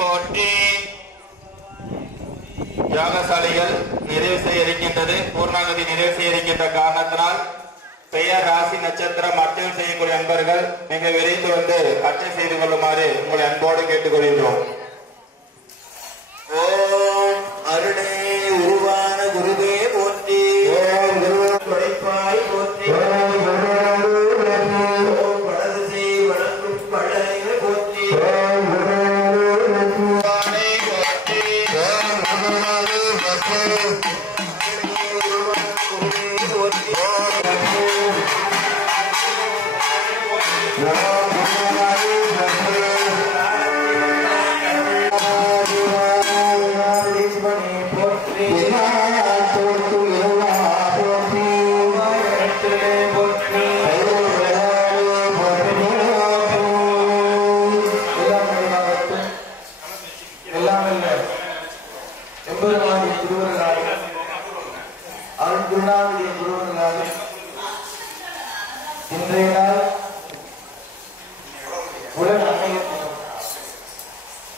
போற்றி. யாகசாலைகள் நிறைவு செய்ய இருக்கின்றது. பூர்ணாகதி நிறைவு செய்ய இருக்கின்ற காரணத்தினால் பெயர் ராசி நட்சத்திரம் அர்ச்சனை செய்யக்கூடிய அன்பர்கள் மிக விரைந்து வந்து அர்ச்சனை செய்து கொள்ளுமாறு உங்களை அன்போடு கேட்டுக்கொள்கிறோம். ஓம் அருணே உருவான குருவே போற்றி. ஓம் குருவாய் போற்றி. ஓம் வடதிசை வடக்கும் பழைய போற்றி. ஓம் குருவானே போற்றி. ஓம் குருவானே போற்றி. இன்றைய நாள் உலக அன்னையர்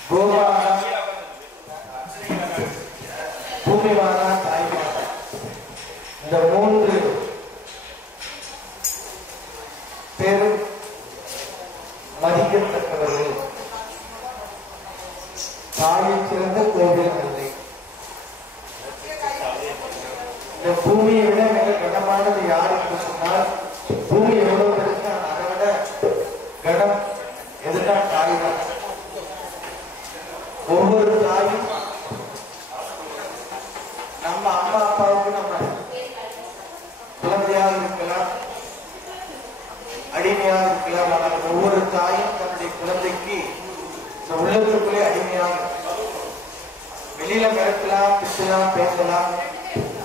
கோமாதா, பூமி மாதா, தாய் மாதா, இந்த மூன்று பேரும் மதிக்கத்தக்கவர்கள். தாயை சிறந்த கோவில் இல்லை. இந்த பூமியை விட மிக கனமானது யாருக்கு சொன்னால், பூமி எவ்வளவு பெருசா அதை விட கனம் எதுதான் தாய் தான். ஒவ்வொரு தாயும் நம்ம அம்மா அப்பாவுக்கு நம்ம குழந்தையாக இருக்கலாம், அடிமையாக இருக்கலாம். ஆனால் ஒவ்வொரு தாயும் தன்னுடைய குழந்தைக்கு இந்த உள்ளத்துக்குள்ளே அடிமையாக வெளியில மிரட்டலாம், திட்டலாம், பேசலாம்.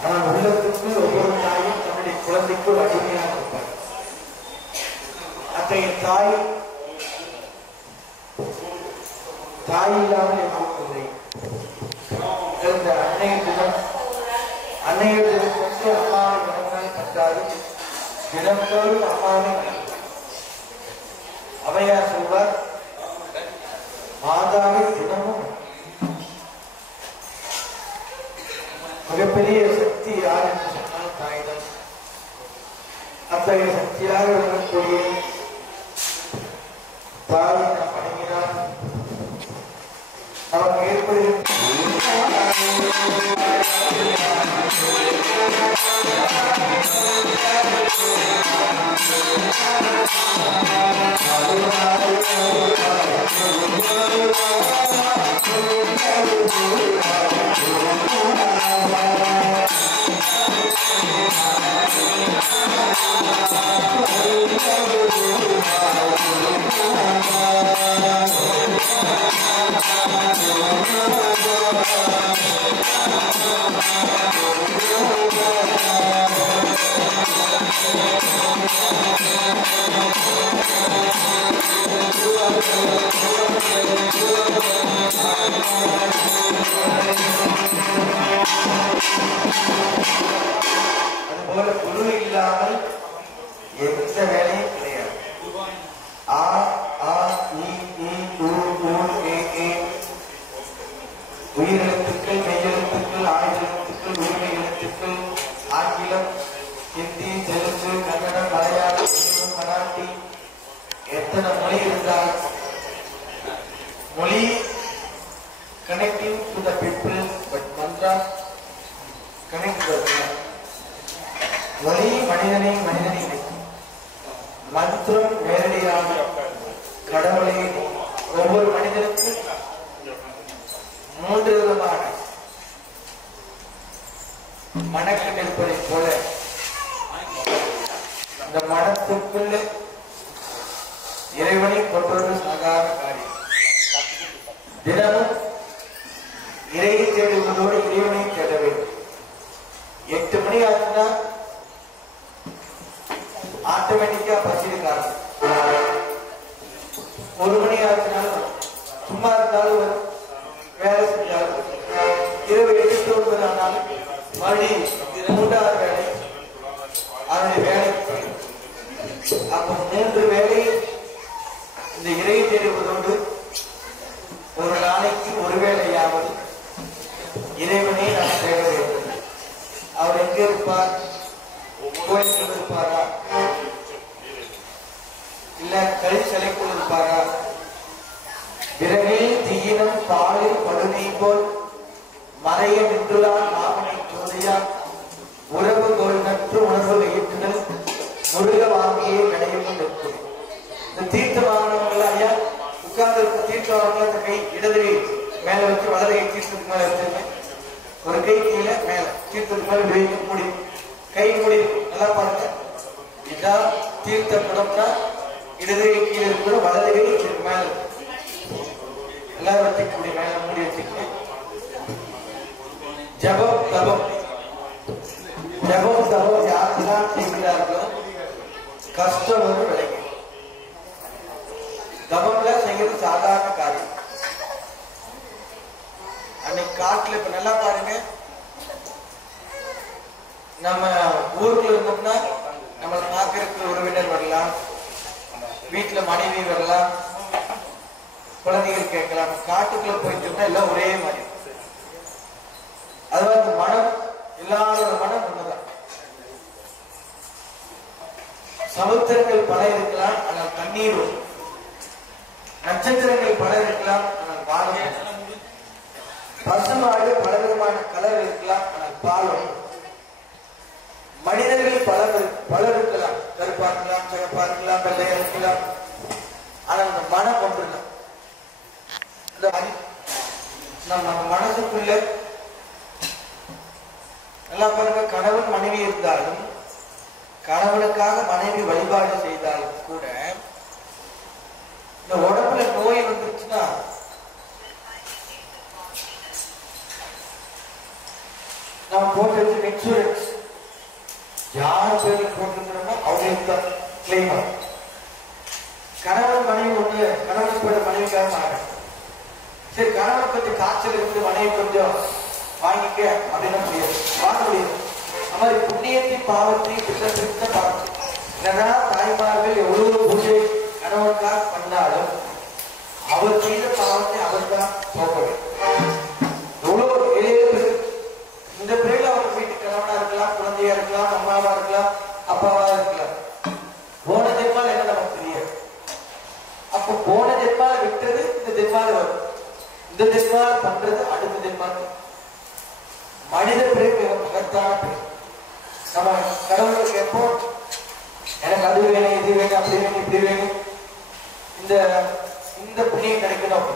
ஆனால் உள்ளத்துக்கு ஒவ்வொரு தாயும் தன்னுடைய குழந்தைக்கு ஒரு அடிமையாக இருப்பார். அத்தகைய தாய் இல்லாமல் எதுவும் இந்த அன்னையர் தினம், அன்னையர் தினம் வந்து அம்மாவை வணங்கினால் பற்றாது, தினந்தோறும் அம்மாவை அவையார் சொல்வார், மாதாவை தினமும். மிகப்பெரிய சக்தி யார் என்று சொன்னால் தாய்தான். அத்தகைய சக்தியாக இருக்கக்கூடிய தாயை நாம் வணங்கினால் நமக்கு ஏற்படுகின்ற அதுபோல குரு இல்லாமல் எந்த வேலையும் கிடையாது. ஆ ஆ இ ஈ உ ஊ ஏ ஏ உயிரெழுத்துக்கள், மெய்யெழுத்துக்கள், ஆயுதெழுத்துக்கள், உரிமை எழுத்துக்கள், ஆங்கிலம், ஹிந்தி, தெலுங்கு, கன்னடம், மலையாளம், மராட்டி, எத்தனை மொழி இருந்தால் மொழி connecting to the people, but mantra connect to the people. மொழி மனிதனை இணைக்கும், மந்திரம் நேரடியாக கடவுளை. ஒவ்வொரு மனிதனுக்கு மூன்று விதமான மனக்கண் இருப்பதை போல இந்த மனத்துக்குள்ள இறைவனை கொள்வது சாதாரண காரியம். தினமும் இறையை தேடுவதோடு இறைவனை தேட வேண்டும். 8 மணி ஆச்சுன்னா ஆட்டோமேட்டிக்கா பசிக்காரு. 1 மணி ஆச்சுனாலும் சும்மா இருந்தாலும் வேலை செஞ்சாலும், இரவு 8 to 9 ஆனாலும் மறுபடியும் 3வது வேலை அதனுடைய வேலை. அப்ப 3 வேலை இந்த இறையை தேடுவதோடு ஒரு நாளைக்கு ஒருவேளையாவது இறைவனை நாம் தேட வேண்டும். அவர் எங்க இருப்பார்? கோயிலுக்குள் இருப்பாரா, இல்ல கழிச்சலைக்குள் இருப்பாரா? விறகில் தீயினம் பாலில் படுநீ போல் மறைய நின்றுளான் மாமனை தோதையான் உறவு கோல் நற்று உணர்வு ஈட்டுதல் முருக வாங்கியே விளையும் நிற்கும். இந்த தீர்த்த வாங்கினவங்கள ஐயா உட்கார்ந்து தீர்த்த வாங்கின அந்த கை இடது கை மேல வச்சு வலது கை தீர்த்தத்துக்கு மேல வச்சிருங்க. ஒரு கை கீழே மேல தீர்த்தத்துக்கு மேல வைக்க முடியும், கை முடியும். நல்லா பாருங்க, இதான் தீர்த்த குடம்னா இடது கை கீழே இருக்கிற வலது கை இதுக்கு மேல எல்லாரும் வச்சுக்க முடியும், மேல மூடி வச்சுக்க. ஜபம் தபம், ஜபம் தபம் யாரெல்லாம் செய்கிறார்களோ கஷ்டம் வந்து விளையும். தபம்ல செய்யறது சாதாரண காரியம். அன்னைக்கு காட்டுல இப்ப நல்லா பாருங்க, நம்ம ஊருக்குள்ள இருந்தோம்னா நம்மளை பார்க்கறதுக்கு உறவினர் வரலாம், வீட்டுல மனைவி வரலாம், குழந்தைகள் கேட்கலாம். காட்டுக்குள்ள போயிட்டோம்னா எல்லாம் ஒரே மாதிரி. அதுவா அந்த மனம், எல்லாரோட மனம் ஒண்ணுதான். சமுத்திரங்கள் பல இருக்கலாம், ஆனால் தண்ணீர் வரும். நட்சத்திரங்கள் பல இருக்கலாம், ஆனால் வானம். பசுமாடு பல விதமான கலர் இருக்கலாம், ஆனால் பால் வரும். மனிதர்கள் பலர் இருக்கலாம், கருப்பா இருக்கலாம், சிவப்பா இருக்கலாம், வெள்ளையா இருக்கலாம், ஆனால் அந்த மனம் ஒன்றுதான். நம்ம மனசுக்குள்ள நல்லா பாருங்க, கணவன் மனைவி இருந்தாலும் கணவனுக்காக மனைவி வழிபாடு செய்தாலும் கூட இந்த உடம்புல நோய் வந்துருச்சுன்னா நம்ம போட்டு இன்சூரன்ஸ் யார் பேர்ல போட்டிருக்கிறோமோ அவங்களுக்கு தான் கிளைம் ஆகும். கணவன் மனைவி ஒண்ணு, கணவனுக்கு போட மனைவிக்காக மாறும். சரி, கணவன் கொஞ்சம் காய்ச்சல் இருக்குது, மனைவி கொஞ்சம் வாங்கிக்க அப்படின்னா முடியாது, வாங்க முடியாது. அது மாதிரி புண்ணியத்தின் பாவத்தையும் பித்தத்திற்கு பார்த்து என்னன்னா தாய்மார்கள் எவ்வளவு பூஜை கணவனுக்காக பண்ணாலும் அவர் செய்த பாவத்தை அவர் தான் போக வேண்டும். எவ்வளவு எளிய இந்த பிள்ளைகள் அவர் வீட்டு கணவனா இருக்கலாம், குழந்தையா இருக்கலாம், அம்மாவா இருக்கலாம், அப்பாவா இருக்கலாம். போன ஜென்மால என்ன நமக்கு தெரியாது. அப்ப போன ஜென்மால விட்டது இந்த ஜென்மால வரும், இந்த ஜென்மால பண்றது அடுத்த ஜென்மால. மனித பிறகு மிக மகத்தான பிறகு. நம்ம கடவுளுக்கு கேட்போம், எனக்கு அது வேணும், இது வேணும், அப்படி வேணும், இப்படி வேணும், இந்த புண்ணியம் கிடைக்கணும்.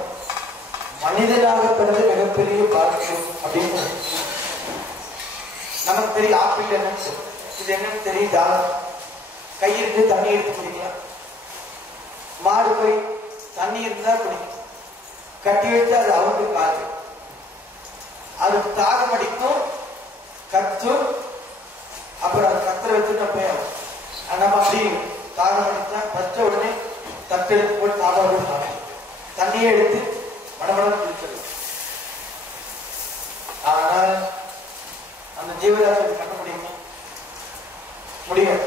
மனிதனாக பிறகு மிகப்பெரிய பாக்கியம் அப்படின்னு நமக்கு தெரியும். ஆப்பிள் என்னன்னு இது என்னன்னு தெரியும், தாளம் கையிலிருந்து தண்ணி எடுத்து குடிக்கலாம். மாடு போய் தண்ணி இருந்தா குடிக்கும், கட்டி வச்சு அது அவுட்டு காது, அதுக்கு தாகம் அடிக்கும், கத்தும், அப்புறம் அது கத்திர வச்சு நம்ம அப்படி தாகம் அடிச்சா பச்ச உடனே தட்டு எடுத்து போட்டு தாகம் தண்ணியை எடுத்து மடமடம் குடிச்சது. ஆனால் அந்த ஜீவராசி பண்ண முடியுமா? முடியாது.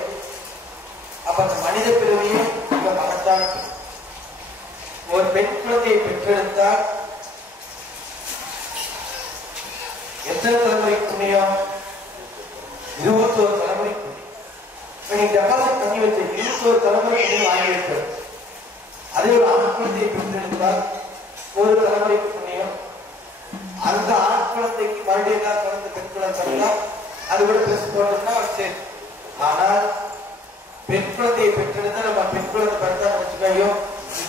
அப்ப அந்த மனித பிறவியே மிக மகத்தான. ஒரு பெண் குழந்தையை பெற்றெடுத்தால் எத்தனை தலைமுறைக்கு புண்ணியம்? 21 தலைமுறைக்கு புண்ணியம். இப்ப நீ டெபாசிட் பண்ணி வச்ச 21 தலைமுறை வாங்கி வைக்கிறது. அதே ஒரு ஆண் குழந்தையை பெற்றெடுத்தால் ஒரு தலைமுறைக்கு புண்ணியம். அந்த ஆண் குழந்தைக்கு மறுபடியும் குழந்தை பெண் குழந்தை அது கூட பெருசு போட்டோம்னா சரி. ஆனால் பெண் குழந்தையை பெற்றெடுத்தா நம்ம பெண் குழந்தை பிறந்தா வச்சுக்கையோ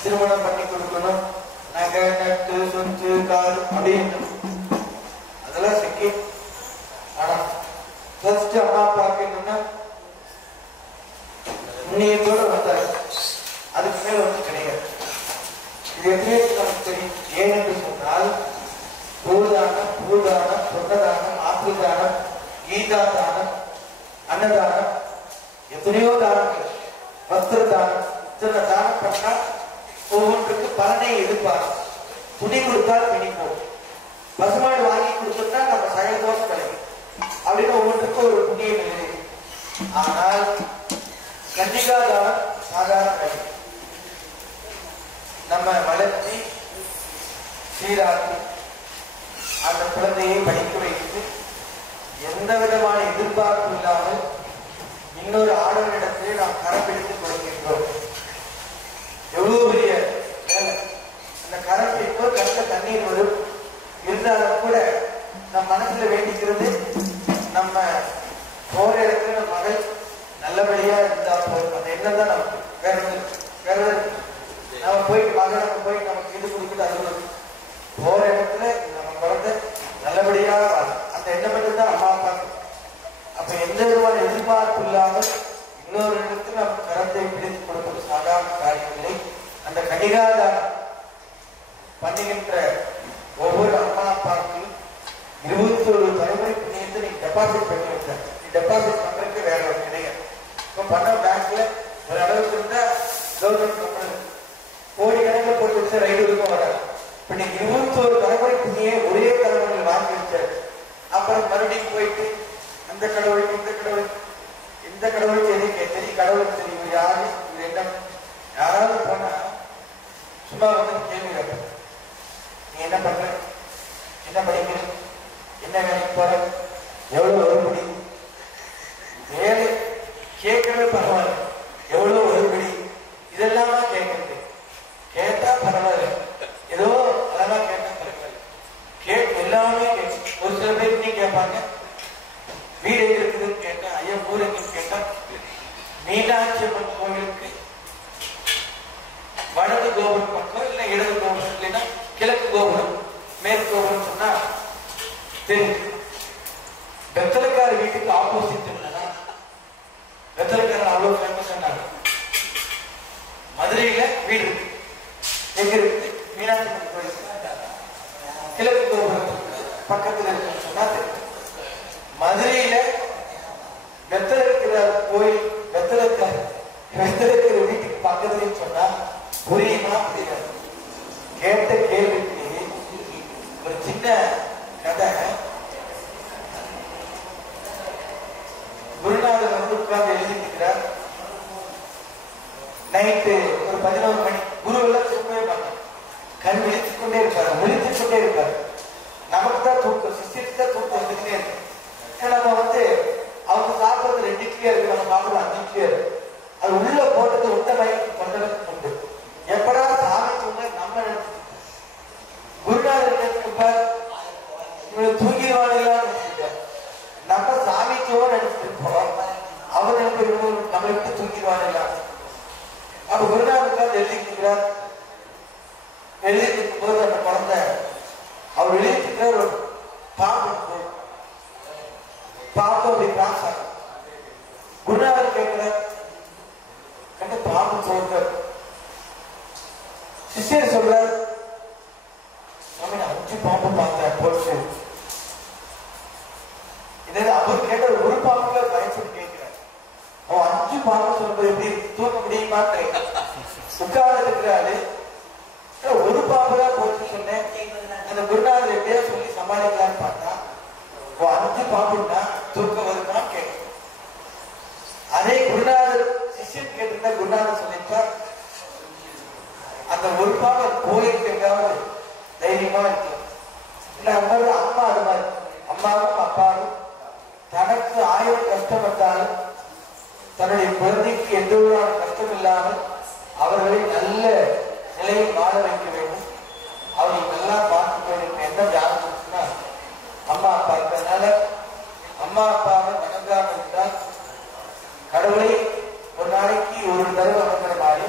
திருமணம் பண்ணி கொடுக்கணும், நகை நட்டு சொத்து கால் அப்படின்னு அதெல்லாம் சிக்கி. ஆனா ஃபர்ஸ்ட் அம்மா பார்க்கணும்னா புண்ணியத்தோட வந்தாரு, அதுக்கு மேல வந்து கிடையாது. இது எப்படி நமக்கு தெரியும்? ஏனென்று சொன்னால் பூதானம், பூதானம், சொன்னதானம், ஆத்மதானம், கீதா தானம், அன்னதானம், எத்தனையோ தானங்கள், வஸ்திர தானம், இத்தனை தானம் பண்ணா ஒவ்வொன்றுக்கு பலனை எதிர்பார்க்க. துணி கொடுத்தால் பிணி போகும், பசுமாடு வாங்கி கொடுத்துட்டா நம்ம சகலதோஷம் கிடைக்கும் அப்படின்னு ஒவ்வொன்றுக்கும் ஒரு புண்ணிய நிலை. ஆனால் கன்னிகா தானம் சாதாரண நம்ம வளர்ச்சி சீராக்கி அந்த குழந்தையை படிக்க வைத்து எந்த விதமான எதிர்பார்ப்பு இல்லாமல் இன்னொரு ஆடவனிடத்திலே நாம் கரம் பிடித்து கொடுக்கின்றோம். எவ்வளவு பெரிய வேலை! அந்த கரம் பிடிப்போம், கண்ட தண்ணீர் வரும். இருந்தாலும் கூட நம் மனசுல வேண்டிக்கிறது, நம்ம போற இடத்துல நம்ம மகள் நல்லபடியா இருந்தா போதும். அந்த எண்ணம் தான் நமக்கு. வேற நம்ம போயிட்டு மகள் நம்ம போயிட்டு நமக்கு இது கொடுக்குது அது போற இடத்துல நம்ம குழந்தை நல்லபடியா அந்த எண்ணம் மட்டும் தான் அம்மா அப்பா. அப்ப எந்த விதமான எதிர்பார்ப்பு இல்லாமல் இன்னொரு இடத்துல நம்ம கரத்தை பிடித்து கொடுப்பது சாதாரண காரியங்களை. அந்த கன்னிகாதானம் பண்ணுகின்ற ஒவ்வொரு அம்மா அப்பாவுக்கும் 21 தலைமுறை புண்ணியத்தை நீ டெபாசிட் பண்ணி வைக்க. நீ டெபாசிட் பண்றதுக்கு வேற ஒரு கிடையாது. இப்போ பண்ண பேங்க்ல ஒரு அளவுக்கு இருந்தா கவர்மெண்ட் கம்பெனி கோடி கணக்கில் போட்டு வச்சா ரைடு இருக்கும் வராது. இப்ப நீ 21 தலைமுறை புண்ணிய ஒரே தலைமுறையில் வாங்கி வச்சாரு. அப்புறம் மறுபடியும் போயிட்டு அந்த கடவுளுக்கு இந்த கடவுளுக்கு எதுக்கு தெரியும், கடவுளுக்கு தெரியும் யாரு இது என்ன. யாராவது போனா சும்மா வந்து கேள்வி கேட்க, நீ என்ன பண்ற, என்ன படிக்கிற, என்ன வேலைக்கு போற, எவ்வளவு ஒருபடி வேலை கேட்கறது பரவாயில்ல, எவ்வளவு ஒருபடி இதெல்லாமா கேட்கறது. கேட்டா பரவாயில்ல, ஏதோ அதெல்லாம் கேட்டா பரவாயில்ல, எல்லாமே ஒரு சில பேர் நீ கேட்பாங்க வீடு எங்க இருக்குதுன்னு கேட்டா, ஐயா ஊர் எங்கன்னு கேட்டா, மீனாட்சி அம்மன் கோவிலுக்கு வடது கோபுரம் பக்கம் இல்ல இடது கோபுரம் இல்லைன்னா கிழக்கு கோபுரம் மேற்கு கோபுரம் சொன்னா தெரியும். வெத்தலைக்கார வீட்டுக்கு ஆப்போசிட் வெத்தலைக்காரன் அவ்வளவு ஃபேமஸ் ஆனாங்க. மதுரையில வீடு இருக்கு, எங்க இருக்கு, மீனாட்சி அம்மன் கோயில் கிழக்கு கோபுரம் பக்கத்துல இருக்குன்னு சொன்னா தெரியும். மதுரையில வெத்தலை இருக்கிற கோயில் வெத்தலைக்கிற வீட்டுக்கு பக்கத்துலன்னு சொன்னா புரியுமா புரியாது. கேட்ட கேள்விக்கு ஒரு சின்ன கதை. குருநாதர் வந்து உட்கார்ந்து எழுதிக்கிறார். நைட்டு ஒரு 11 மணி. குரு எல்லாம் தூக்கவே மாட்டார், கண் விழித்துக் கொண்டே இருப்பார், விழித்துக் கொண்டே இருப்பார். நமக்கு தான் தூக்கம், சிஸ்டருக்கு தான் தூக்கம் வந்துட்டே இருக்கு. நம்ம வந்து அவங்க சாப்பிடுறது 2 இட்லியா இருக்கு, நம்ம சாப்பிடுறது 5 இட்லியா இருக்கு. அது உள்ள போட்டது உண்ட மயக்கம் கொண்டதுக்கு உண்டு. எப்படா சாமி தூங்க நம்ம நினைச்சு குருநாதர் நினைச்சிருப்பார், இவங்க தூங்கிடுவாங்கலாம் நினைச்சிருப்பார். நம்ம சாமி தூங்க நினைச்சிட்டு இருப்போம், அவர் நினைப்பு நம்ம விட்டு தூங்கிடுவாங்க. அப்ப குருநாதர் எழுதிக்கிறார். எழுதிட்டு இருக்கும் போது அந்த குழந்தை அவர் எழுதிட்டு ஒரு பாம்பு அப்படி கிராஸ் ஆகும். குருநாதர் கேட்கிறார், கண்டு பாம்பு போகிறார். சிஷ்யர் சொல்றார், 5 பாம்பு பார்த்தேன் போச்சு. இதை அவர் கேட்ட ஒரு பாம்புல பயன்படுத்தி கேட்கிறார். அவன் 5 பாம்பு சொல்றது எப்படி தூக்க முடியுமா? உட்கார்ந்து இருக்கிறாரு. ஒரு பாம்பு தான் போச்சு சொன்னேன். அந்த குருநாதர் எப்படியா சொல்லி சமாளிக்கலான்னு பார்த்தா 5 பாம்புன்னா தூக்கம் வருமா கேட்க. அதே குருநாதர் சிஷ்யன் கேட்டிருந்தா குருநாதர் சொல்லியிருப்பார், அந்த ஒரு பாம்பு கோயிலுக்கு எங்காவது தைரியமா இருக்கு. இல்ல அம்மாவோட அம்மா அது மாதிரி அம்மாவும் அப்பாவும் தனக்கு 1000 கஷ்டம் வந்தாலும் தன்னுடைய குழந்தைக்கு எந்த விதமான கஷ்டம் இல்லாமல் அவர்களை நல்ல நிலையில் வாழ வைக்க வேண்டும், அவர்கள் நல்லா பார்த்துக்க வேண்டும். என்ன ஜாதகம்னா அம்மா அப்பா இருக்கிறதுனால அம்மா அப்பாவை வணங்காமல் இருந்தால் கடவுளை ஒரு நாளைக்கு ஒரு தடவை வணங்குற மாதிரி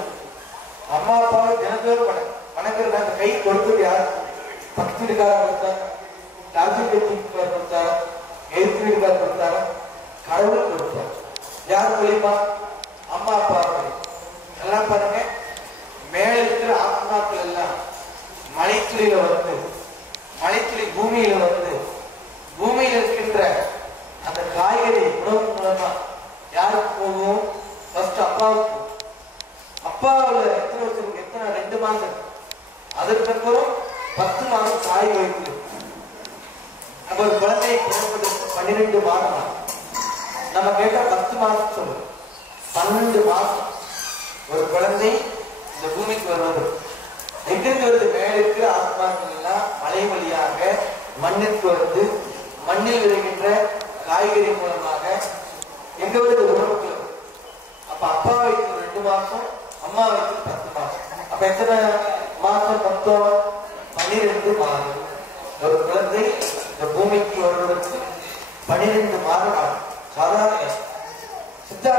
அம்மா அப்பாவை தினந்தோறும் வணங்குறது. அந்த கை கொடுத்துட்டு யார் பக்கத்து வீட்டுக்காரர் கொடுத்தார், டாக்டர் வீட்டுக்காரர் கொடுத்தாரா, எழுத்து வீட்டுக்காரர் கொடுத்தாரா, கடவுள் கொடுத்தார். யார் மூலியமா? அம்மா அப்பா. எல்லாம் பாருங்க, மேல இருக்கிற ஆத்மாக்கள் எல்லாம் மலைத்துளியில வந்து மலைத்துளி பூமியில வந்து பூமியில் இருக்கின்ற அந்த காய்கறி உணவு மூலமா யாருக்கு போகும்? ஃபர்ஸ்ட் அப்பாவுக்கு. அப்பாவில் எத்தனை வருஷம்? எத்தனை? 2 மாசம். அதற்கப்புறம் 10 மாதம் காய் வைத்து நம்ம ஒரு குழந்தையை பிறப்பதற்கு 12 மாதம். நம்ம கேட்டா 10 மாசம் சொல்லுவோம். 12 மாசம் ஒரு குழந்தை இந்த பூமிக்கு வருவது. எங்கிருந்து வருது? மேலுக்கு ஆத்மாக்கள் எல்லாம் மலை வழியாக மண்ணுக்கு வந்து மண்ணில் விளைகின்ற காய்கறி மூலமாக எங்க வருது? உணவுக்குள்ள. அப்ப அப்பா வயசுல 2 மாசம், அம்மா வயசுல 10 மாசம். அப்ப எத்தனை மாசம்? மொத்தம் 12 மாதம். ஒரு குழந்தை இந்த பூமிக்கு வருவதற்கு 12 மாதம் ஆகும். சாதாரண சித்தா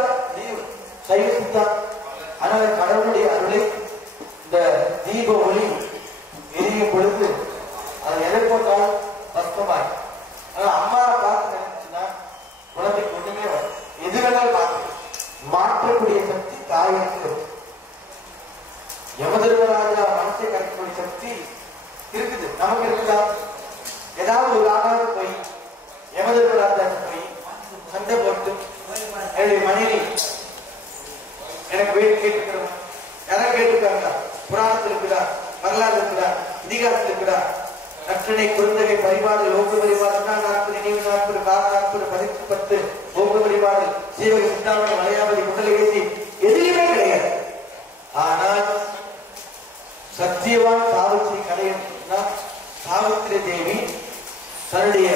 சைவ சித்தா. ஆனால் கடவுளுடைய அருளை இந்த தீப ஒளி எரியும் பொழுது அது எதை போட்டாலும் கஷ்டமாய். ஆனா அம்மாவை பார்த்து நினைச்சுன்னா குழந்தைக்கு ஒண்ணுமே வரும். எது வேணாலும் பார்த்து மாற்றக்கூடிய சக்தி தாய்க்கு. யமதர்மராஜா மனசை கரைக்கக்கூடிய சக்தி இருக்குது, நமக்கு இருக்குதா? ஏதாவது ஒரு ஆளாக போய் யமதர்மராஜா போய் சண்டை போட்டு என்னுடைய மனைவி எனக்கு வீடு கேட்டுக்கிறோம், யாராவது கேட்டுருக்காங்களா? புராணத்தில் இருக்குதா? வரலாறு இருக்குதா? இதிகாசத்தில் இருக்குதா? நற்றினை குறுந்தகை பரிபாடு லோக பரிபாடு 40 நினைவு 40 கார் 40 பதிப்பு 10 லோக பரிபாடு சீவக சித்தாமணி மலையாபதி முதல் ஏசி எதுவுமே கிடையாது. ஆனால் சத்தியவான் சாவித்திரி கடையா சாவித்திரி தேவி தன்னுடைய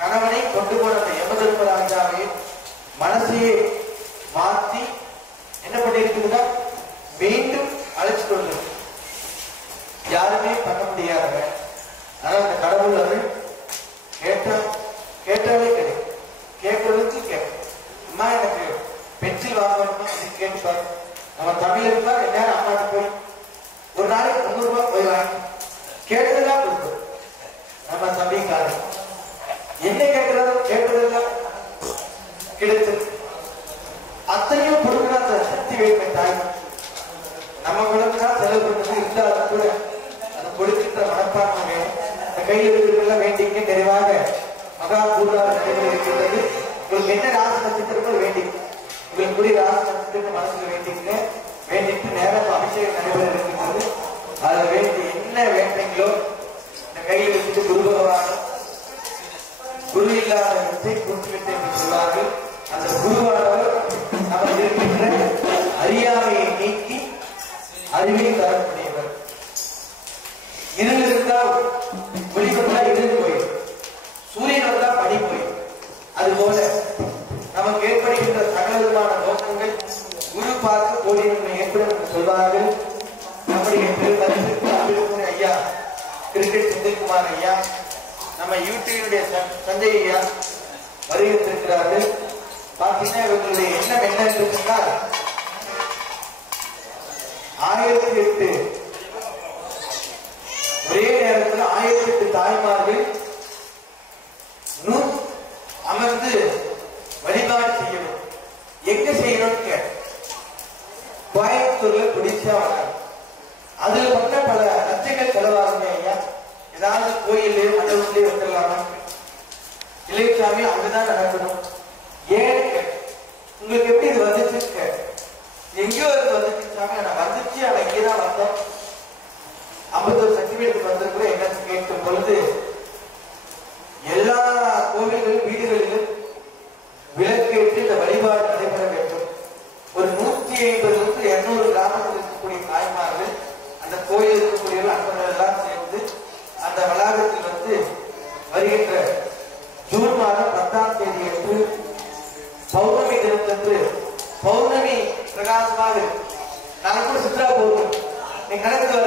கணவனை கொண்டு போன யமதர்மராஜாவை மனசையே மாற்றி என்ன பண்ணிருக்குதுன்னா மீண்டும் அழைச்சிட்டு வந்து யாருமே பண்ண முடியாத. ஆனா அந்த கடவுள் அவள் கேட்டாலே கிடைக்கும். கேட்கறதுக்கு கேட்கும். அம்மா எனக்கு பென்சில் வாங்கணுமா அப்படின்னு கேட்டுப்பாரு. நம்ம தமிழ் இருந்தா எல்லாரும் அம்மாட்ட போய் ஒரு நாளைக்கு 300 ரூபாய் போய் வாங்கி கேட்டதெல்லாம் கொடுக்கும். நம்ம தம்பிக்காரன் என்ன கேட்கறதெல்லாம் கிடைச்சது. அத்தனையும் கொடுக்குற அந்த சக்தி வேண்மை தாய். நம்ம குழந்தை செலவு பண்ணது இருந்தாலும் கூட அது கொடுக்கின்ற மனப்பான்மை வேணும். இந்த கையில் இருக்கிறதெல்லாம் வேண்டிங்க நிறைவாக மகா பூர்வாக நடைபெற இருக்கின்றது. உங்களுக்கு என்ன ராசி நட்சத்திரங்கள் வேண்டி உங்களுக்கு கூடிய ராசி நட்சத்திரங்கள் மனசுல வேண்டிங்க. வேண்டிட்டு நேரம் அபிஷேகம் நடைபெற இருக்கின்றது. அதை வேண்டி என்ன வேண்டீங்களோ இந்த கையில் வச்சுட்டு குரு பகவான் குரு இல்லாத வித்தை குறித்து விட்டு என்று சொல்வார்கள். அந்த குருவானவர் நம்ம இருக்கின்ற அறியாமையை நீக்கி அறிவை தரக்கூடியவர். இருள் இருந்தால் ஒளி வந்தா இருள் போயிடும், சூரியன் வந்தா பனி போயிடும். அதுபோல நமக்கு ஏற்படுகின்ற சகல விதமான நோக்கங்கள் குரு பார்த்து கோடியை ஏற்படும் என்று சொல்வார்கள். நம்முடைய பெருமதிப்பிற்கு ஐயா கிரிக்கெட் செந்தில்குமார் ஐயா, நம்ம யூடியூபுடைய சஞ்சய் ஐயா வருகின்றிருக்கிறார்கள். பார்த்தீங்கன்னா இவங்களுடைய எண்ணம் என்ன இருக்குன்னா 1008 ஒரே நேரத்தில் 1008 தாய்மார்கள் அமர்ந்து வழிபாடு செய்யணும். எங்க செய்யணும்னு கேட்ட கோயம்புத்தூர்ல குடிச்சா வராங்க. அதுல பண்ண பல லட்சங்கள் செலவாகுங்க ஐயா. ஏதாவது கோயிலே மண்டபத்திலே வந்துடலாமா? இளையசாமி அங்கதான் நடக்கணும். ஏன்னு உங்களுக்கு எப்படி இது வந்துச்சு? எங்கேயோ இது வந்துச்சு சாமி. நான் வந்துச்சு, அவன் இங்கேதான் வந்தோம். 51 சர்டிபிகேட் வந்திருக்கிற என்னன்னு கேட்கும் பொழுது எல்லா கோவில்களும் வீடுகளிலும் விளக்கேற்று இந்த வழிபாடு நடைபெற வேண்டும். ஒரு 150 200 கிராமத்தில் இருக்கக்கூடிய தாய்மார்கள் அந்த கோயில் இருக்கக்கூடிய அன்பர்கள் எல்லாம் சேர்ந்து அந்த வளாகத்தில் வந்து வருகின்ற ஜூன் மாதம் 10ஆம் தேதி அன்று பௌர்ணமி தினத்தன்று பௌர்ணமி பிரகாசமாக நான் கூட சித்ரா பௌர்ணமி நீ கணக்கு வர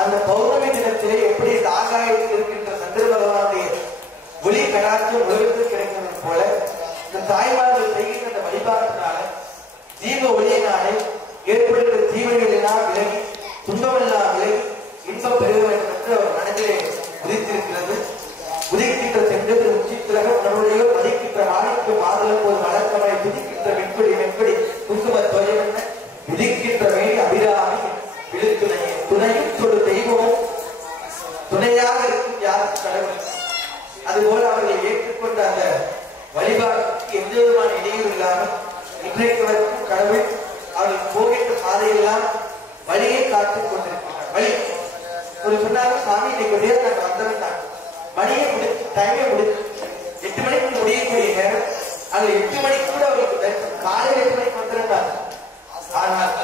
அந்த பௌர்ணமி தினத்திலே எப்படி ஆகாயத்தில் இருக்கின்ற சந்திர பகவானுடைய ஒளி கடாட்சம் உலகத்தில் கிடைக்கிறது போல இந்த தாய்மார்கள் செய்கின்ற அந்த வழிபாட்டினால தீப ஒளியினாலே ஏற்படுகிற தீமைகள் எல்லாம் விலகி துன்பமெல்லாம் விலகி இன்பம் பெறுக வேண்டும் என்று அவர் மனதிலே உதித்திருக்கிறது. உதிக்கின்ற சென்றதில் உச்சித்திரகம் நம்முடைய மதிக்கின்ற ஆணைக்கு மாதளம் ஒரு வழக்கமை விதிக்கின்ற வெண்படி வெண்படி குங்கும தொழில் என்ன விதிக்கின்ற வேண்டி அபிராமி விழுத்துணையே துணையும் ஒரு தெய்வமும் துணையாக இருக்கும் யாருக்கு கடவுள். அதுபோல அவர்களை ஏற்றுக்கொண்ட அந்த வழிபாட்டுக்கு எந்த விதமான இடையூறு இல்லாமல் இன்றைக்கு வரைக்கும் கடவுள் அவர்கள் போகின்ற பாதையெல்லாம் வழியை காத்துக் கொண்டிருக்கிறார். வழி ஒரு சொன்னாலும் சாமி இன்னைக்கு நாங்கள் வந்திருந்தாங்க மணியை முடிச்சு டைமே முடிச்சு 8 மணிக்கு முடியக்கூடிய நேரம் அது 8 மணிக்கு கூட அவருக்கு காலையில் 8 மணிக்கு வந்திருந்தாங்க. ஆனால்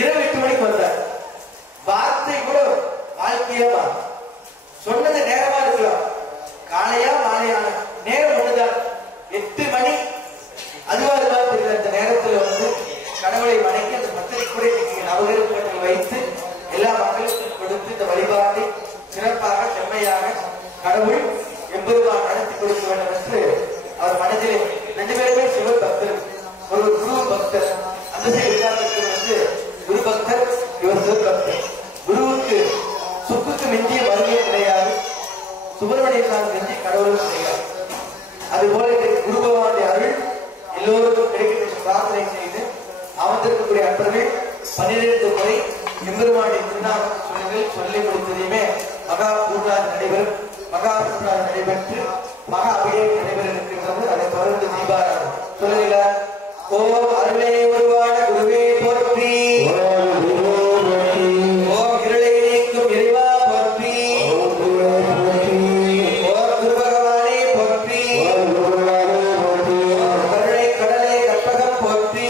இரவு 8 மணிக்கு வந்தார். வார்த்தை கூட வாழ்க்கையா சொன்னது நேரமா இருக்கலாம், காலையா மாலையான நேரம் ஒண்ணுதான். 8 மணி அதுவா தெரியல. அந்த நேரத்துல வந்து கடவுளை வணங்கி அந்த பத்திரிகை கூட நவகிரகங்கள் வைத்து எல்லா மக்களுக்கும் கொடுத்து இந்த வழிபாட்டை சிறப்பாக செம்மையாக கடவுள் எம்பெருமான் நடத்தி கொடுக்க வேண்டும் என்று அவர் மனதிலே 2 பேருமே சிவ பக்தர், ஒரு குரு பக்தர். அந்த சைடு வந்து குரு பக்தர், இவர் சிவ பக்தர். குருவுக்கு சுக்குக்கு மிஞ்சிய வருகை கிடையாது, சுப்பிரமணிய சாமி மிஞ்சிய கடவுளும் கிடையாது. அதுபோல குரு பகவானுடைய அருள் எல்லோருக்கும் கிடைக்க பிரார்த்தனை செய்து அமர்ந்திருக்கக்கூடிய அன்பர்கள் 12 முறை எம்பெருமானுடைய திருநாமத்தை சொல்லுங்கள். சொல்லி கொடுத்ததையுமே மகா பூர்ணாதி நடைபெறும். மகா பூர்ணாதி நடைபெற்று மகா அபிஷேகம் நடைபெற இருக்கின்றது. அதை தொடர்ந்து தீபாராதனை சொல்லுங்களா? ஓம் அருளே உருவான குருவே போற்றி, ஓம் இருளை நீக்கும் இறைவா போற்றி, ஓம் குரு பகவானே போற்றி, கருணை கடலே கற்பகம் போற்றி,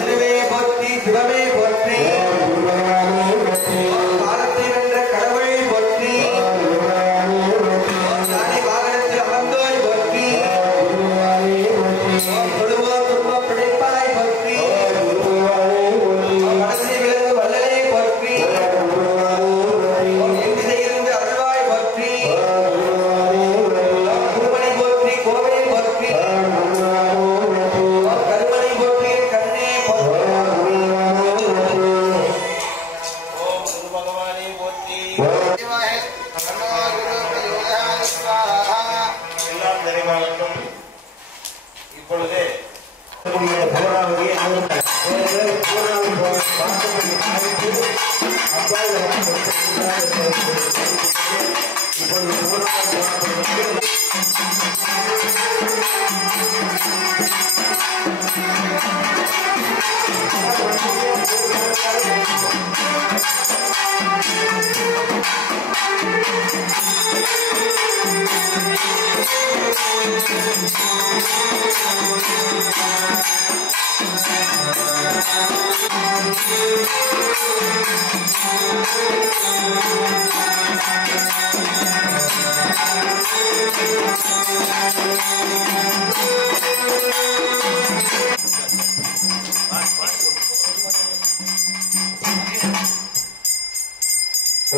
திருவே போற்றி, சிவமே போற்றி, காலத்தை வென்ற கடவுள் போற்றி, தானே வாகனத்தில் அமர்ந்தோய் போற்றி, தொழுவோர் துன்பம் பிழைப்பாய் போற்றி, மனசை விளங்கு வல்லலே போற்றி, எங்கிருந்து அருள்வாய் போற்றி, குருமணி போற்றி, கோவை போற்றி, கருமணி போற்றி, கண்ணே போற்றி, ஓம் குரு பகவானே போற்றி. எல்லாம் நிறைவாகட்டும். இப்பொழுது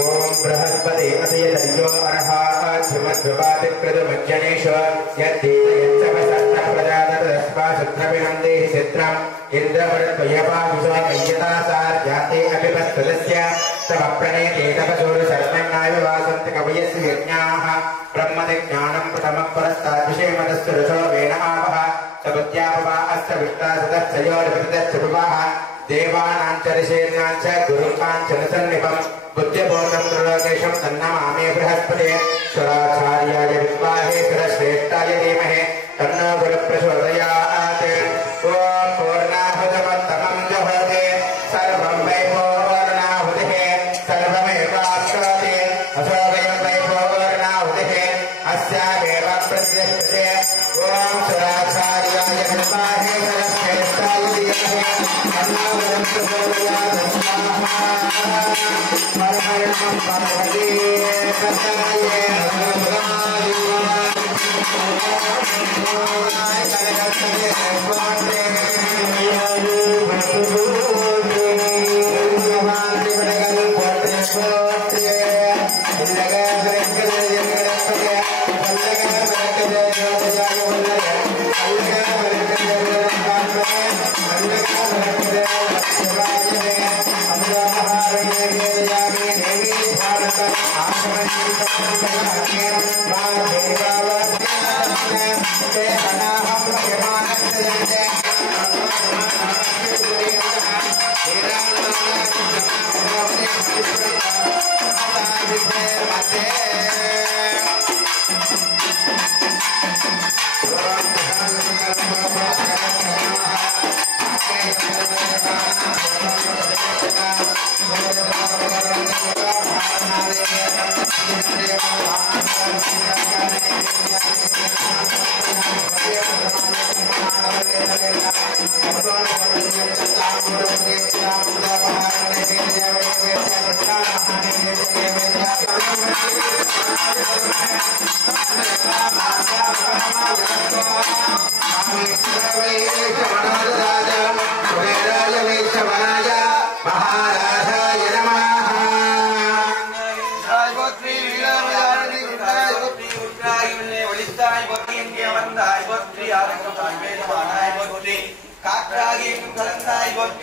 ओम बृहस्पति अदय दर्यो अर्हात् धृमध्रुवादि कृतमज्जनेश यद्दीत यच्चवसन्न प्रजादत तस्मा सुत्रविनन्दे चित्रम् इन्द्रवरद्वयपाविशो मय्यता सार्जाते अभिपस्तदस्य तव प्रणेते तपसूर शरणन्नाय वासन्ति कवयस्य यज्ञाः ब्रह्मदिज्ञानं प्रथमः परस्ताद्विषयमतस्तु रसो वेन आवः सबुद्ध्यापवा अस्य विष्टासदश्चयोर्विदश्चुपवाः देवानाञ्चरिषेण्याञ्च गुरुकाञ्चनसन्निपम् बुद्धिबोधं त्रिलोकेशं तन्नमामि बृहस्पते स्वराचार्याय विद्महे सुरश्रेष्ठाय धीमहि तन्नो गुरुप्रचोदयात्। ॐ पूर्णाहुतमत्तमं जुहोति सर्वं वै पूर्णाहुतिः सर्वमेवाप्नोति असो वयं वै पूर्णाहुतिः अस्यामेव प्रतिष्ठते। ॐ सुराचार्याय विद्महे सुरश्रेष्ठाय धीमहि तन्नो गुरुप्रचोदयात्। Thank you.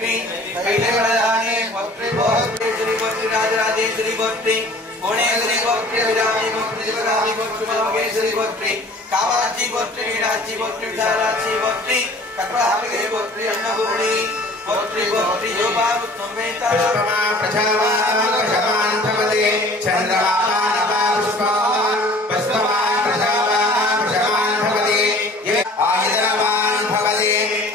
போற்றி கைலகளானே போற்றி போற்றி போற்றி ராஜராஜேஸ்வரி போற்றி புவனேஸ்வரி போற்றி அபிராமி போற்றி சிவகாமி போற்றி மகேஸ்வரி போற்றி காமாட்சி போற்றி மீனாட்சி போற்றி விசாலாட்சி போற்றி கற்பகாம்பிகை போற்றி அன்னபூர்ணி போற்றி போற்றி யோகாபுத்தம் வேதா புஷ்பமா பிரஜாவான் பிரஜாவான் பவதே சந்திரவான் அபாபுஷ்பான் புஷ்பவான் பிரஜாவான் பிரஜாவான் பவதே யே ஆயுதனவான் பவதே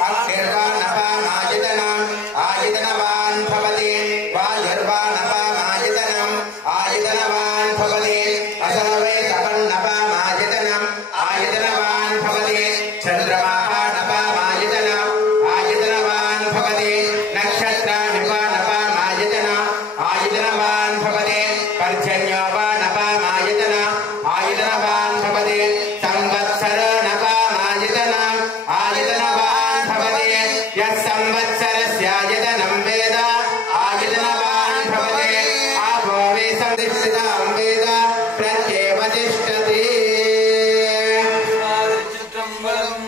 அக்னிர்வான் அபாமாயுதனம் ஆயுதனவான் பவதே வாயுர்வான் அபாமாயுதனம் ஆயுதனவான் பவதே அசர்வே தபன் அபாமாயுதனம் ஆயுதனவான் பவதே சந்திரவான் அபாமாயுதனம் ஆயுதனவான் பவதே நக்ஷத்ராணிவான் அபாமாயுதனம் ஆயுதனவான் பவதே பர்ஜன்யோவான் அபாமாயுதனம் ஆயுதனவான் பவதே சம்வத்சரன் அபாமாயுதனம் ஆயுதனவான் பவதே யஸ் சம்வத்சரஸ்யாயுதனம் வேத ஆயுதனவான் பவதே ஆபோ வே சந்திஷ்டிதாம் வேத பிரத்யேவ திஷ்டதி சிற்றம்பலம்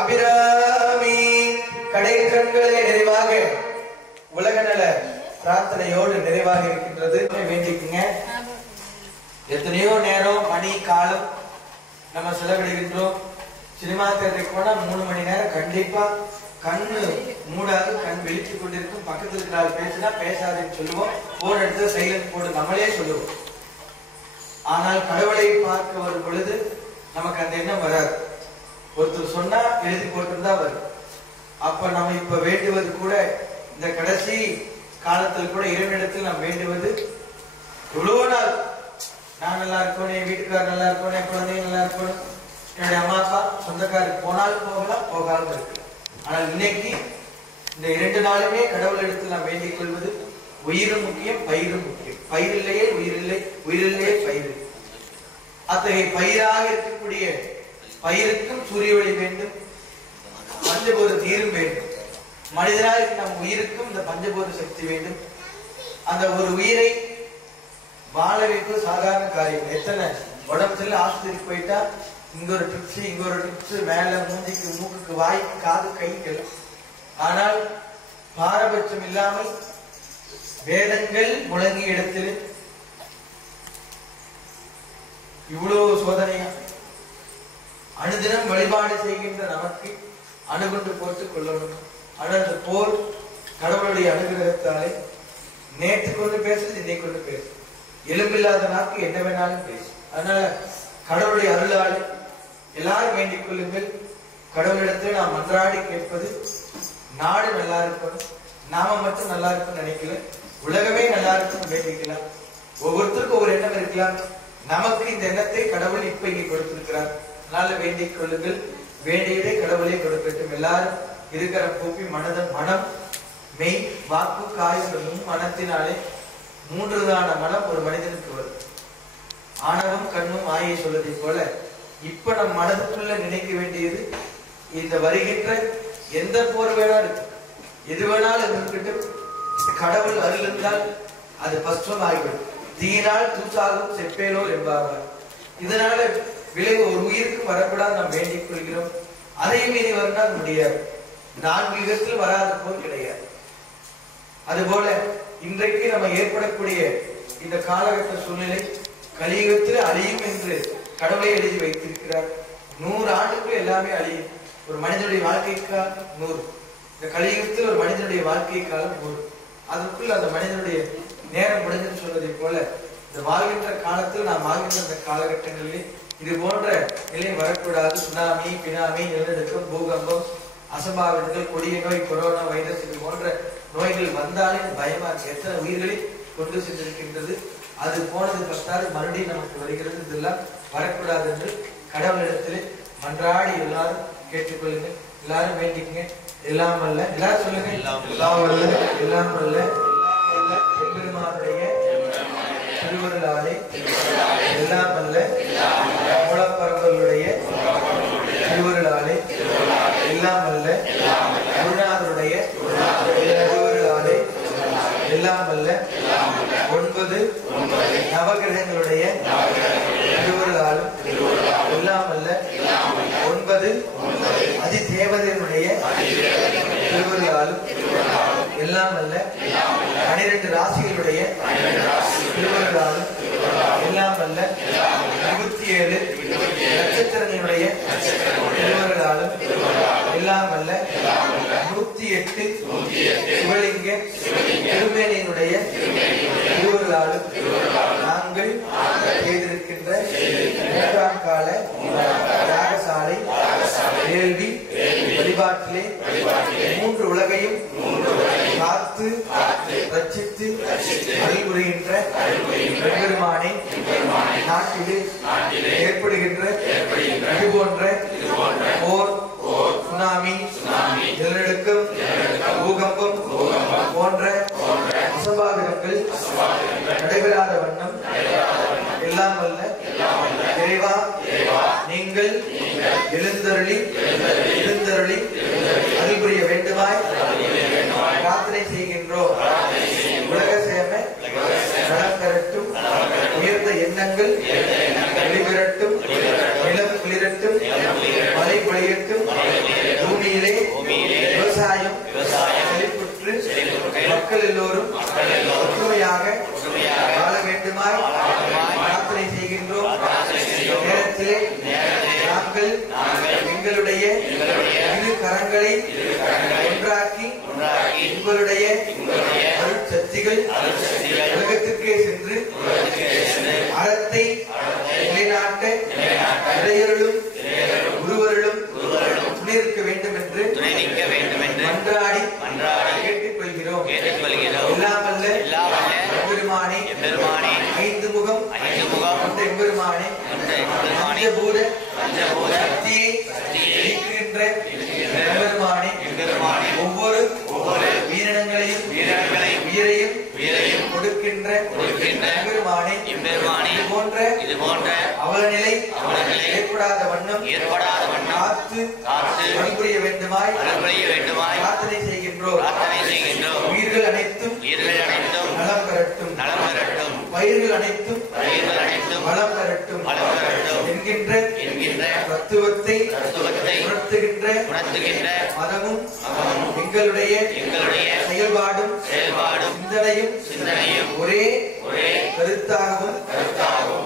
அபிராமி கடைக்கண்களை நிறைவாக உலக நல பிரார்த்தனையோடு நிறைவாக இருக்கின்றது. வேண்டிக்குங்க. எத்தனையோ நேரம் மணி காலம் நம்ம செலவிடுகின்றோம். சினிமா தியேட்டருக்கு போனா 3 மணி நேரம் கண்டிப்பா கண்ணு மூடாது, கண் விழித்துக் கொண்டிருக்கும். பக்கத்தில் இருக்கிற பேசினா பேசாதுன்னு சொல்லுவோம். போன் எடுத்து சைலண்ட் போடு நம்மளே சொல்லுவோம். ஆனால் கடவுளை பார்க்க வரும் பொழுது நமக்கு அந்த எண்ணம் வராது. ஒருத்தர் சொன்னா எழுதி போட்டுருந்தா வரும். அப்ப நம்ம இப்ப வேண்டுவது கூட இந்த கடைசி காலத்தில் கூட இறைவனிடத்தில் நாம் வேண்டுவது எவ்வளவு நாள் நான் நல்லா இருக்கணும், என் வீட்டுக்காரர் நல்லா இருக்கணும், என் குழந்தைங்க நல்லா இருக்கணும், என்னுடைய அம்மா அப்பா சொந்தக்காரருக்கு போனாலும் போகலாம், போகாமல் இருக்கு. ஆனால் இன்னைக்கு இந்த 2 நாளுமே கடவுள் இடத்தில் நாம் வேண்டிக் கொள்வது உயிரும் முக்கியம், பயிரும் முக்கியம். பயிரில்லையே உயிரில்லை, உயிரில்லையே பயிர். அத்தகைய பயிராக இருக்கக்கூடிய பயிருக்கும் சூரிய ஒளி வேண்டும், பஞ்சபூத நீரும் வேண்டும். மனிதனாக நம் உயிருக்கும் இந்த பஞ்சபூத சக்தி வேண்டும். அந்த ஒரு உயிரை வாழ வைப்பது சாதாரண காரியம். எத்தனை உடம்புல ஆஸ்பத்திரிக்கு போயிட்டா இங்க ஒரு டிப்ஸ், இங்க ஒரு டிப்ஸ், மேல மூஞ்சிக்கு, மூக்குக்கு, வாய்க்கு, காது, கைக்கு ஆனால் பாரபட்சம் இல்லாமல் வேதங்கள் முழங்கிய இடத்தில் இவ்வளவு சோதனையா அனுதினம் வழிபாடு செய்கின்ற நமக்கு அணுகுண்டு போட்டுக் கொள்ளணும். ஆனால் அந்த போர் கடவுளுடைய அனுகிரகத்தாலே நேற்று கொண்டு பேசுது, இன்னைக்கு கொண்டு பேசு. எலும்பில்லாத நாக்கு என்ன வேணாலும் பேசு. அதனால கடவுளுடைய அருளால் எல்லாரும் வேண்டிக் கொள்ளுங்கள். கடவுளிடத்தில் நாம் மன்றாடி கேட்பது நாடு நல்லா இருக்கணும், நாம மட்டும் நல்லா இருக்கும்னு நினைக்கல, உலகமே நல்லா இருக்கும்னு வேண்டிக்கலாம். ஒவ்வொருத்தருக்கும் ஒவ்வொரு எண்ணம் இருக்கலாம். நமக்கு இந்த எண்ணத்தை கடவுள் இப்ப இங்கே கொடுத்திருக்கிறார். அதனால வேண்டிக் கொள்ளுங்கள். வேண்டியதை கடவுளே கொடுக்கட்டும். எல்லாரும் இருக்கிற கூப்பி மனம் மெய் வாக்கு காய் மனத்தினாலே 3 விதமான மனம் ஒரு மனிதனுக்கு வரும். ஆணவம் கண்ணும் ஆயை சொல்வதை போல இப்ப நம் மனதுக்குள்ள நினைக்க வேண்டியது இந்த வருகின்ற எந்த போர் வேணாலும் எது வேணாலும் இருக்கட்டும், கடவுள் அருள் இருந்தால் அது பஸ்வம் ஆகிவிடும். தீயினால் தூசாகும் செப்பேலோ என்பார்கள். இதனால விளைவு ஒரு உயிருக்கு வரக்கூடாது நாம் வேண்டிக் கொள்கிறோம். அதை மீறி வரனால் முடியாது. 4 யுகத்தில் வராத போல் கிடையாது. அதுபோல இன்றைக்கு நம்ம ஏற்படக்கூடிய இந்த காலகட்ட சூழ்நிலை கலியுகத்தில் அழியும் என்று கடவுளை எழுதி வைத்திருக்கிறார். 100 ஆண்டுக்குள் எல்லாமே அழியும். ஒரு மனிதனுடைய வாழ்க்கைக்கால் 100. இந்த கலியுகத்தில் ஒரு மனிதனுடைய வாழ்க்கை காலம் 100. அதற்குள் அந்த மனிதனுடைய நேரம் முடிஞ்சு சொல்வதை போல இந்த வாழ்கின்ற காலத்தில் நாம் வாழ்கின்ற இந்த காலகட்டங்களிலே இது போன்ற நிலை வரக்கூடாது. சுனாமி, பினாமி, நிலநடுக்கம், பூகம்பம், அசம்பாவிதங்கள், கொடிய நோய், கொரோனா வைரஸ் இது போன்ற நோய்கள் வந்தாலே பயமா இருக்கு. எத்தனை உயிர்களை கொண்டு சென்றிருக்கின்றது. அது போனது பத்தாது மறுபடியும் நமக்கு வருகிறது. இதெல்லாம் வரக்கூடாது என்று கடவுளிடத்திலே மன்றாடி எல்லாரும் கேட்டுக்கொள்ளுங்க. எல்லாரும் வேண்டிக்கங்க. எல்லாம் அல்ல, எல்லாரும் சொல்லுங்க. எல்லாம் அல்ல எம்பெருமானுடைய திருவருளாலே எல்லாம் அல்ல மூலப்பரவர்களுடைய திருவருளாலே எல்லாம் அல்ல குருநாதருடைய திருவருளாலே எல்லாம் அல்ல 9 நவகிரகங்களுடைய திருவருளாலும் எல்லாம் அல்ல 9 அதிதேவதையினுடைய திருவருளாலும் எல்லாம் அல்ல 12 ராசிகளுடைய திருவருளாலும் எல்லாம் அல்ல 27 நட்சத்திரங்களுடைய திருவருளாலும் எல்லாம் அல்ல 108 சிவலிங்க திருமேனியினுடைய திருவருளாலும் நாங்கள் செய்திருக்கின்ற 3ஆம் கால யாகசாலை வேள்வி வழிபாட்டிலே 3 உலகையும் காத்து ரட்சித்து அருள் புரிகின்ற பெருமானை நாட்டிலே ஏற்படுகின்ற இது போன்ற போர், சுனாமி, நிலநடுக்கம், பூகம்பம் போன்ற அசம்பாவிதங்கள் நடைபெறாத வண்ணம் எல்லாம் அல்ல இறைவா நீங்கள் எழுந்தருளி அருள் புரிய வேண்டுமாய் பிரார்த்தனை செய்கின்றோம். உலக சேம நலம் பெறட்டும், உயர்ந்த எண்ணங்கள் வெளிவரட்டும், நிலம் குளிரட்டும், மழை பொழியட்டும், பூமியிலே விவசாயம் செழிப்புற்று மக்கள் எல்லோரும் ஒற்றுமையாக வாழ வேண்டுமாய் பிரார்த்தனை செய்கின்றோம். நேரத்திலே நாங்கள் எங்களுடைய இரு கரங்களை ஒன்றாக்கி உங்களுடைய அருட்சக்திகள் உலகத்திற்கே சென்று அறத்தை நிலைநாட்ட இறையருளும் குருவருளும் துணையிருக்க வேண்டும் என்று மன்றாடி கேட்டுக்கொள்கிறோம். எல்லாம் அல்ல எம்பெருமானே 5 முகம் கொண்ட எம்பெருமானே பஞ்சபூத சக்தியை நீக்குகின்ற எம்பெருமானே ஒவ்வொரு வீரங்களையும் உயிரையும் கொடுக்கின்ற எம்பெருமானே இது போன்ற அவலநிலை ஏற்படாத வண்ணம் காத்து அருள் புரிய வேண்டுமாய் பிரார்த்தனை செய்கின்றோம். உயிர்கள் அனைத்தும் நலம் பெறட்டும், பயிர்கள் அனைத்தும் வளம் பெறட்டும் என்கின்ற தத்துவத்தை உணர்த்துகின்ற மனமும் எங்களுடைய செயல்பாடும் சிந்தனையும் ஒரே கருத்தாகவும்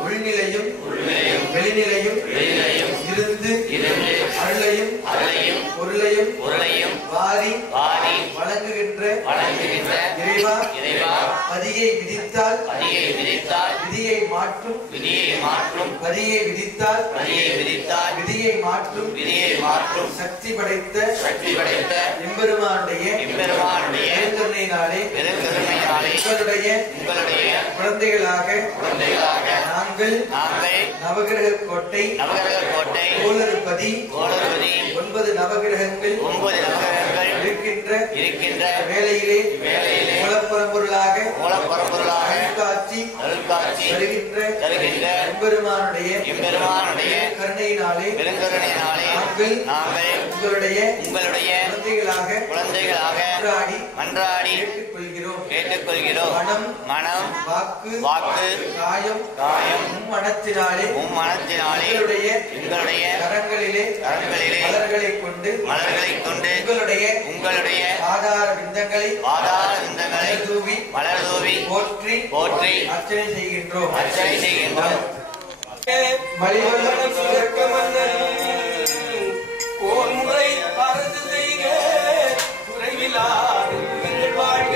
உள்நிலையும் வெளிநிலையும் இருந்து அருளையும் பொருளையும் வாரி வழங்குகின்ற இறைவா பதியை விதித்தால் விதியை மாற்றும் பதியை விதித்தால் விதியை மாற்றும் சக்தி படைத்த எம்பெருமானுடைய பெருங்கருணையினாலே உங்களுடைய குழந்தைகளாக நாங்கள் நவகிரக கோட்டை கோளறுபதி 9 நவகிரகங்கள் இருக்கின்ற வேளையிலே மூலப்பரம்பொருளாக அருள்காட்சி வருகின்ற எம்பெருமானுடைய கருணையினாலே நாங்கள் உங்களுடைய குழந்தைகளாக மன்றாடி கேட்டுக்கொள்கிறோம் மனம் வாக்கு காயம் மனத்தினாலே உங்களுடைய கரங்களிலே மலர்களைக் கொண்டு உங்களுடைய ஆதார விந்தங்களை மலர் தூவி போற்றி அர்ச்சனை செய்கின்றோம் மலிவல்லன் சுதர்க்க மன்னன் கோன்முறை அரசு செய்க குறைவிலாது வாழ்க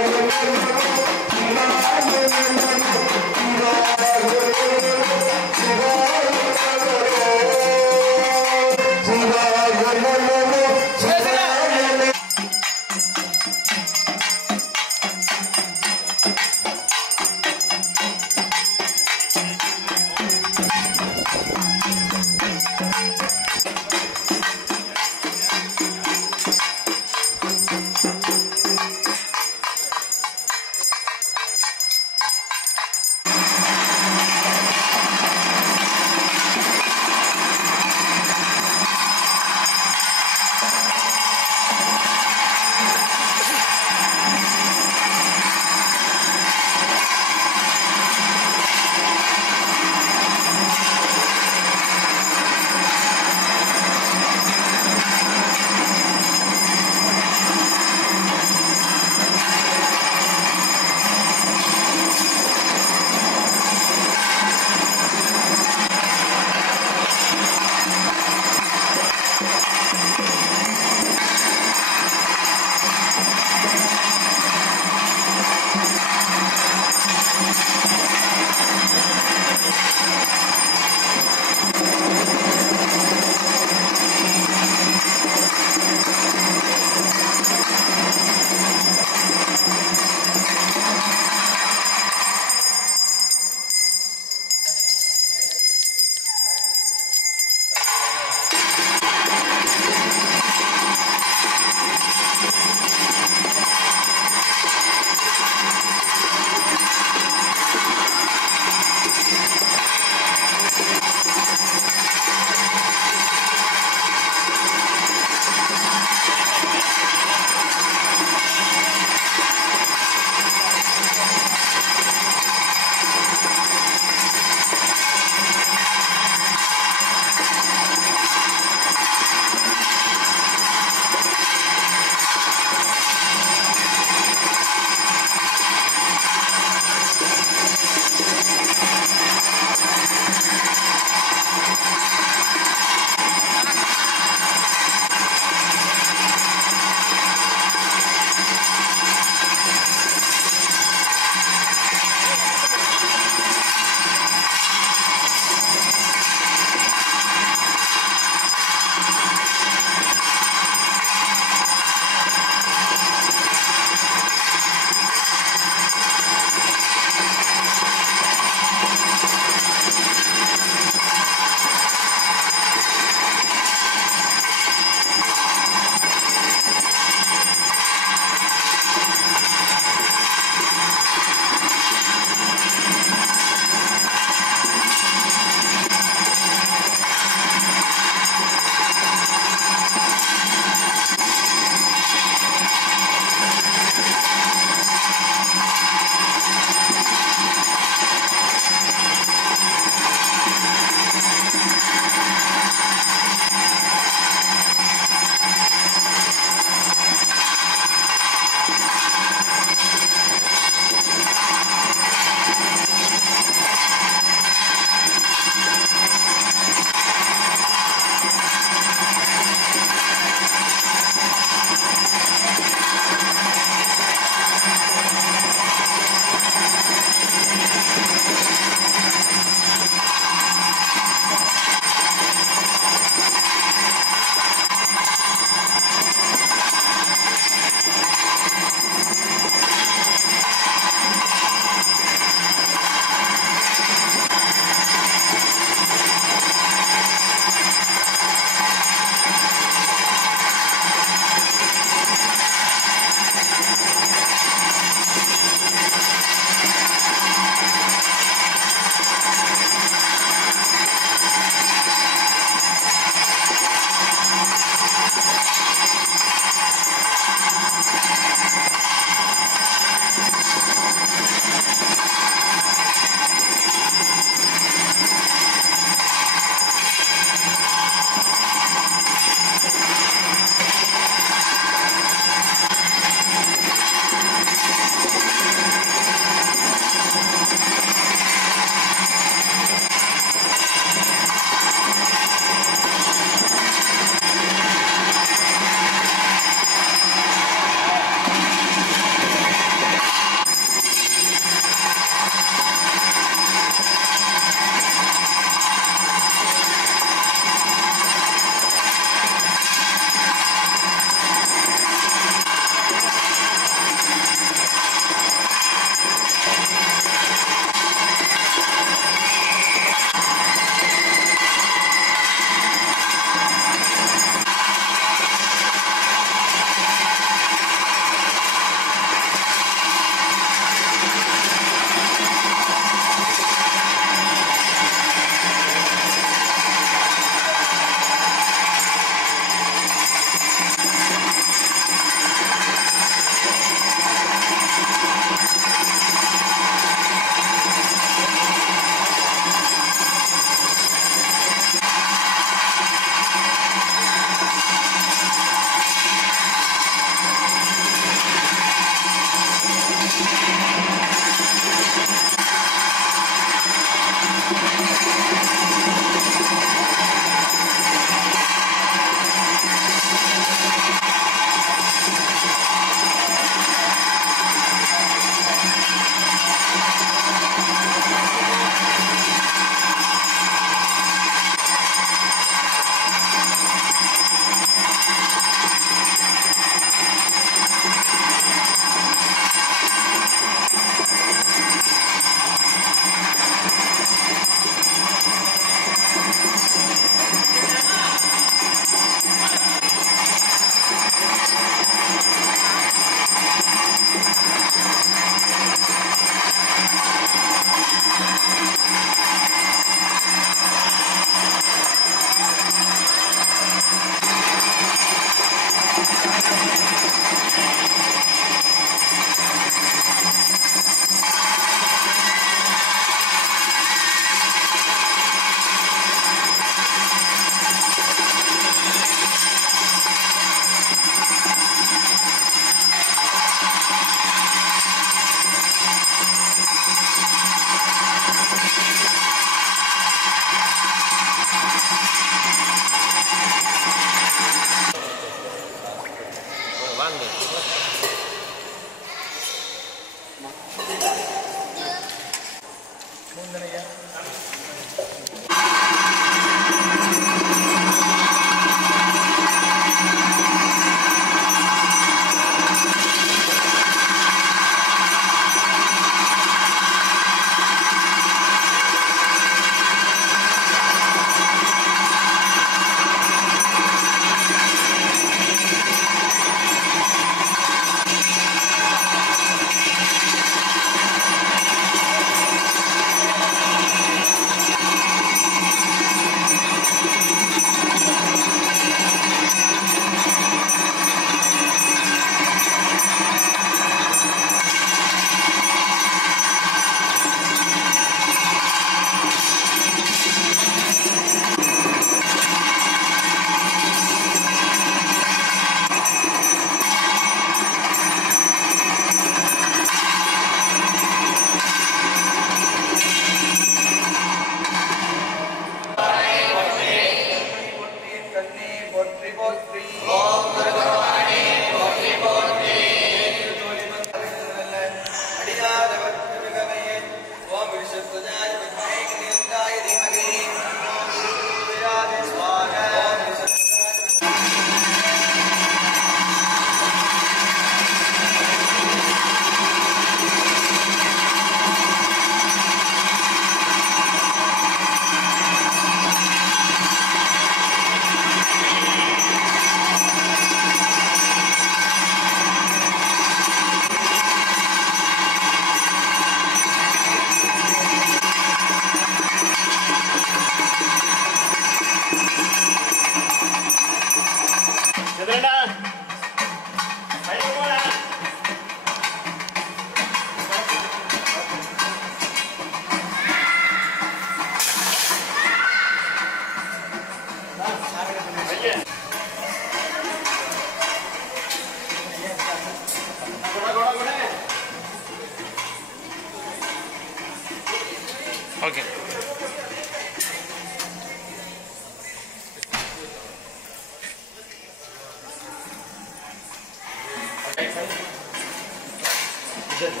சரி